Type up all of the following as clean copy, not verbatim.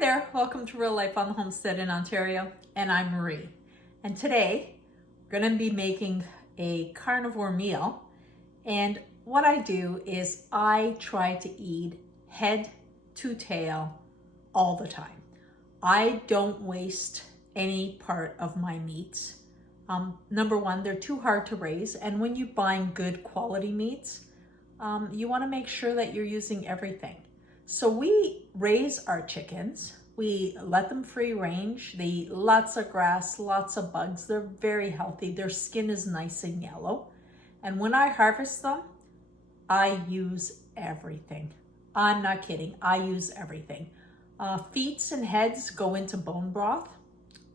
there, welcome to Real Life on the Homestead in Ontario, and I'm Marie. And today, we're gonna be making a carnivore meal. And what I do is I try to eat head to tail all the time. I don't waste any part of my meats. Number one, they're too hard to raise. And when you're buying good quality meats, you wanna make sure that you're using everything. So we raise our chickens, we let them free range, they eat lots of grass, lots of bugs, they're very healthy, their skin is nice and yellow. And when I harvest them, I use everything. I'm not kidding, I use everything. Feet and heads go into bone broth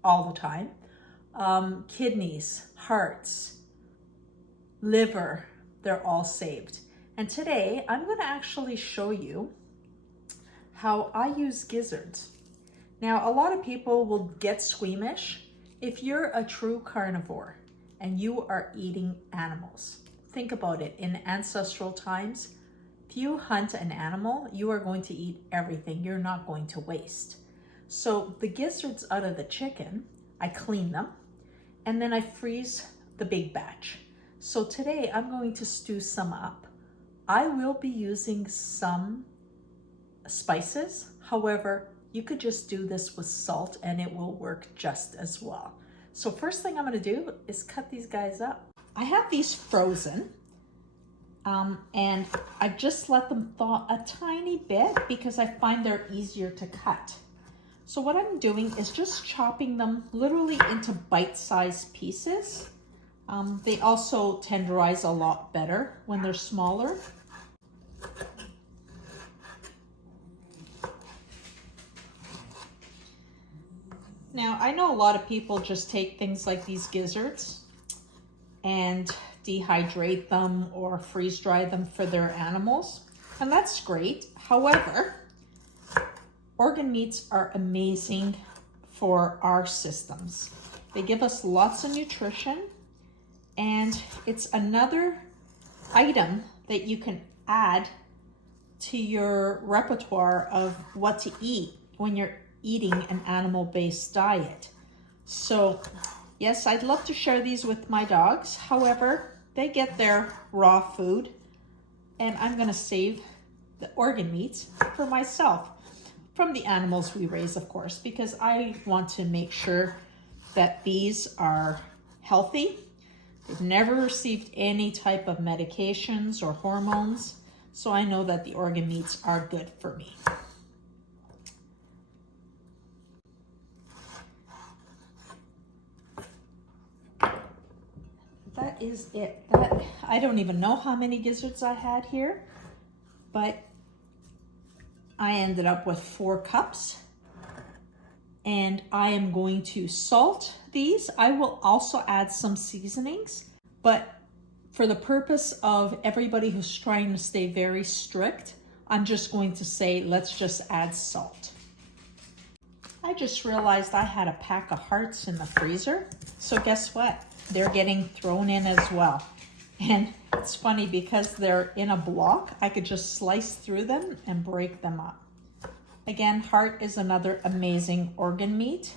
all the time. Kidneys, hearts, liver, they're all saved. And today I'm gonna actually show you how I use gizzards. Now, a lot of people will get squeamish if you're a true carnivore and you are eating animals. Think about it, in ancestral times, if you hunt an animal, you are going to eat everything. You're not going to waste. So the gizzards out of the chicken, I clean them and then I freeze the big batch. So today I'm going to stew some up. I will be using some spices. However, you could just do this with salt and it will work just as well. So first thing I'm gonna do is cut these guys up. I have these frozen and I've just let them thaw a tiny bit because I find they're easier to cut. So what I'm doing is just chopping them literally into bite-sized pieces. They also tenderize a lot better when they're smaller. Now, I know a lot of people just take things like these gizzards and dehydrate them or freeze dry them for their animals, and that's great. However, organ meats are amazing for our systems. They give us lots of nutrition, and it's another item that you can add to your repertoire of what to eat when you're eating an animal-based diet. So yes, I'd love to share these with my dogs. However, they get their raw food and I'm gonna save the organ meats for myself from the animals we raise, of course, because I want to make sure that these are healthy. They've never received any type of medications or hormones. So I know that the organ meats are good for me. That is it. I don't even know how many gizzards I had here, but I ended up with 4 cups. And I am going to salt these. I will also add some seasonings, but for the purpose of everybody who's trying to stay very strict, I'm just going to say, let's just add salt. I just realized I had a pack of hearts in the freezer. So guess what? They're getting thrown in as well. And it's funny because they're in a block, I could just slice through them and break them up. Again, heart is another amazing organ meat.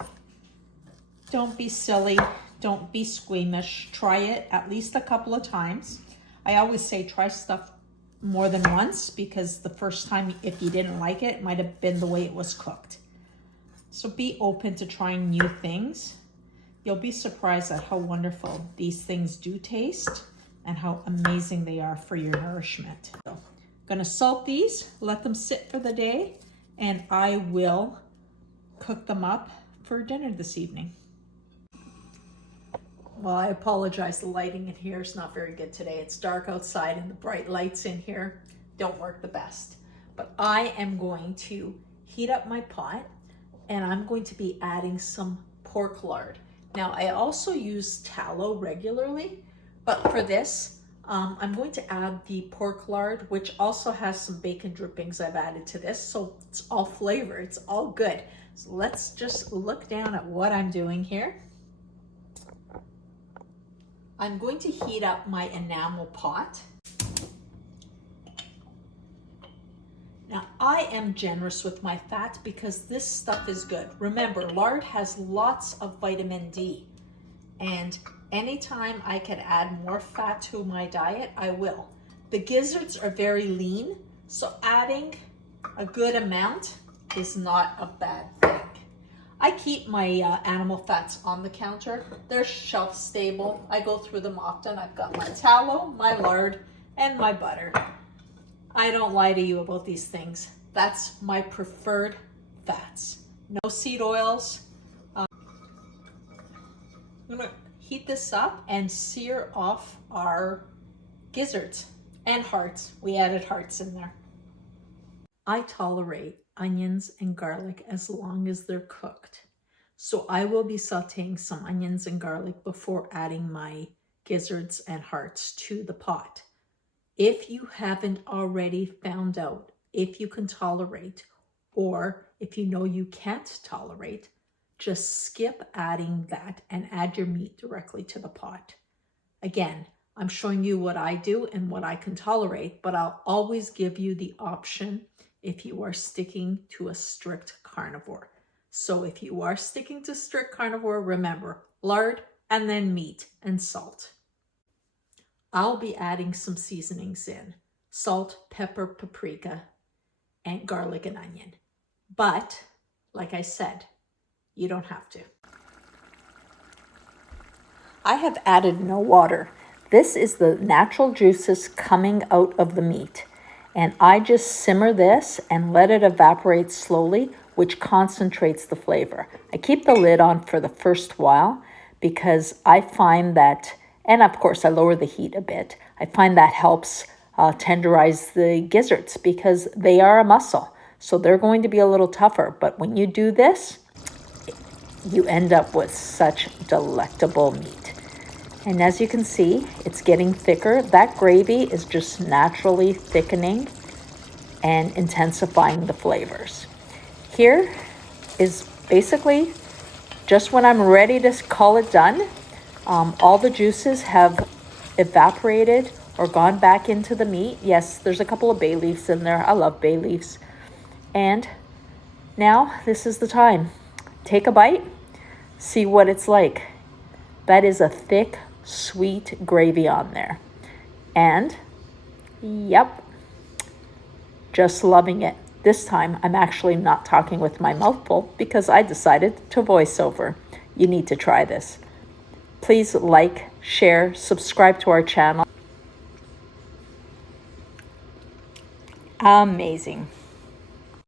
Don't be silly, don't be squeamish. Try it at least a couple of times. I always say try stuff more than once because the first time, if you didn't like it, it might have been the way it was cooked. So be open to trying new things. You'll be surprised at how wonderful these things do taste and how amazing they are for your nourishment. So, I'm gonna salt these, let them sit for the day, and I will cook them up for dinner this evening. Well, I apologize, the lighting in here is not very good today. It's dark outside and the bright lights in here don't work the best. But I am going to heat up my pot and I'm going to be adding some pork lard. Now, I also use tallow regularly, but for this, I'm going to add the pork lard, which also has some bacon drippings I've added to this. So it's all flavor, it's all good. So let's just look down at what I'm doing here. I'm going to heat up my enamel pot. Now, I am generous with my fat because this stuff is good. Remember, lard has lots of vitamin D, and anytime I can add more fat to my diet, I will. The gizzards are very lean, so adding a good amount is not a bad thing. I keep my animal fats on the counter. They're shelf stable. I go through them often. I've got my tallow, my lard, and my butter. I don't lie to you about these things. That's my preferred fats. No seed oils. I'm gonna heat this up and sear off our gizzards and hearts. We added hearts in there. I tolerate onions and garlic as long as they're cooked. So I will be sauteing some onions and garlic before adding my gizzards and hearts to the pot. If you haven't already found out if you can tolerate, or if you know you can't tolerate, just skip adding that and add your meat directly to the pot. Again, I'm showing you what I do and what I can tolerate, but I'll always give you the option if you are sticking to a strict carnivore. So if you are sticking to strict carnivore, remember, lard and then meat and salt. I'll be adding some seasonings in: salt, pepper, paprika, and garlic and onion. But like I said, you don't have to. I have added no water. This is the natural juices coming out of the meat. And I just simmer this and let it evaporate slowly, which concentrates the flavor. I keep the lid on for the first while because I find that, and of course I lower the heat a bit, I find that helps tenderize the gizzards because they are a muscle. So they're going to be a little tougher. But when you do this, you end up with such delectable meat. And as you can see, it's getting thicker. That gravy is just naturally thickening and intensifying the flavors. Here is basically just when I'm ready to call it done. All the juices have evaporated or gone back into the meat. Yes, there's a couple of bay leaves in there. I love bay leaves. And now this is the time. Take a bite, see what it's like. That is a thick, sweet gravy on there. And yep, just loving it. This time I'm actually not talking with my mouth full because I decided to voice over. You need to try this. Please like, share, subscribe to our channel. Amazing.